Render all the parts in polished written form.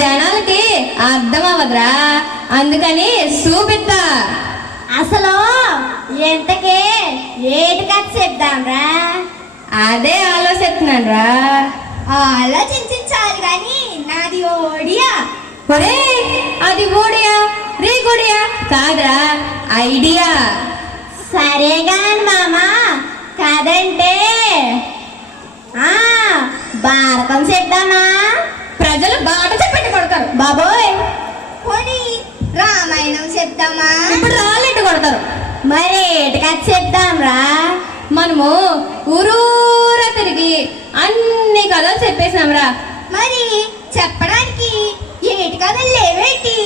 జనాలకి అర్థం అవ్వదురా, అందుకని చూపిస్తా. అసలు ఎంతకే ఏటి కథ చెప్దాంరా? అదే ఆలోచిస్తున్నాను రా. ఆలోచించాలి కానీ నాది ఓడియా. ఒరే, అది ఓడియా రీగోడియా కాదురా, ఐడియా. సరేగా మామ, కదంటే భారతం చెప్దామా? ప్రజలు బాట చెప్పెట్టి కొడతారు బాబోయ్. పోనీ రామాయణం చెప్దామా? ఇప్పుడు రాళ్ళెట్టు కొడతారు. మరి ఏటి కథ చెప్దాంరా? మనము ఊరూరా తిరిగి అన్ని కథలు చెప్పేసినాంరా. మరి చెప్పడానికి ఏటి కథలు లేవేటి?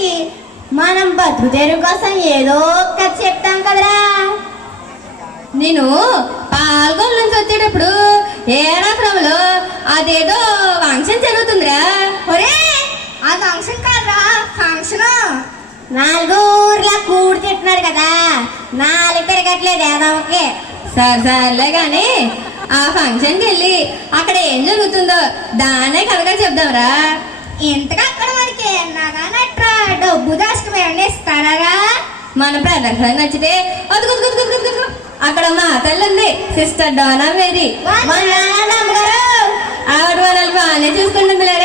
మనం బతుకు తెరువు కోసం ఏదో కథ చెప్తాం కదరా. నేను పాల్గొన నుంచి వచ్చేటప్పుడు ఏడాశ్రమంలో అదేదో ఫంక్షన్ జరుగుతుందిరా. ఒరే, ఆ ఫంక్షన్ కాదురా, ఫంక్షన్. 4 ఊర్ల కూడి తింటున్నాడు కదా, 4 తిరగట్లేదు ఏదోకే. సర్లే గాని ఆ ఫంక్షన్కి వెళ్ళి అక్కడ ఏం జరుగుతుందో దాన్నే కథగా చెప్దాంరా. ఇంతగా అక్కడ మనకి ఏమన్నాగానట్రా డబ్బు దాచుకుని ఇస్తారా? మన ప్రదర్శన నచ్చితే అక్కడ మా తల్లి ఉంది, సిస్టర్ డోనా మేరీ. ఆవిడ వాళ్ళు బాగానే చూసుకుంటుందిలే.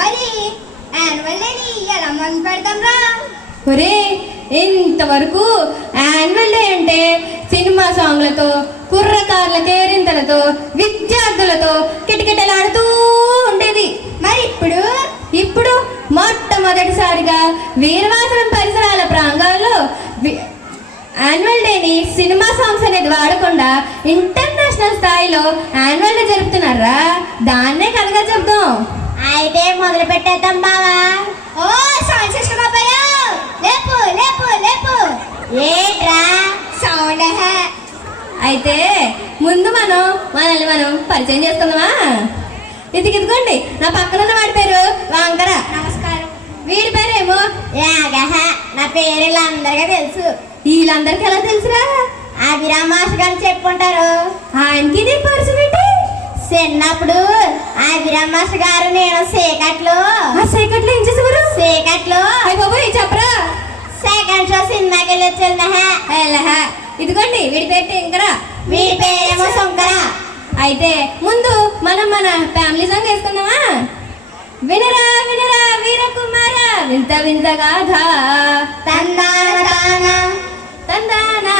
మరి యాన్యువల్ డేని ఎలా మొదలు పెడతాంరా? ఒరే, ఇంతవరకు యాన్యువల్ డే అంటే సినిమా సాంగ్లతో, కుర్రకార్ల కేరింతలతో, విద్యార్థులతో కిటకిటలాడుతూ ఉండేది. మరి ఇప్పుడు మొట్టమొదటిసారిగా వీరవాసనం పరిసరాల ప్రాంగాల్లో యాన్యువల్ డేని సినిమా సాంగ్స్ అనేది వాడకుండా ఇంటర్నేషనల్ స్థాయిలో యాన్యువల్ డే జరుపుతున్నారా. దాన్నే కథగా చెప్దాం. అయితే మొదలు పెట్టేద్దాం బావా. ఓ సౌండ్ సిస్టమ్ అబ్బాయి, లేపు లేపు లేపు. ఏట్రా సౌండ్? అయితే ముందు మనల్ని మనం పరిచయం చేసుకుందామా? ఇదిగోండి, నా పక్కన వాడి పేరు వాంకర. నమస్కారం. వీడి పేరేమో యాగహ. నా పేరు వీళ్ళందరికీ తెలుసు. వీళ్ళందరికీ ఎలా తెలుసురా? అభిరామ్ మాస్టర్ గారు చెప్పుకుంటారు. ఆయనకి నీ పరిచయం ఏంటి? చిన్నప్పుడు అభిరామ్ మాస్టర్ గారు నేను సేకట్లో ఏం చేసేవారు? సేకట్లో అయ్య బాబోయ్, చెప్పరా? సెకండ్ షో సినిమాకి వెళ్ళి వచ్చేది. ఇదిగోండి, వీడి పేరు టెంకరా. వీడి పేరేమో శంకర. అయితే ముందు మనం మన ఫ్యామిలీ సాంగ్ వేసుకుందామా? వినరా వినరా వీరకుమార వింత వింత గాథ. తందాన తాన తందానా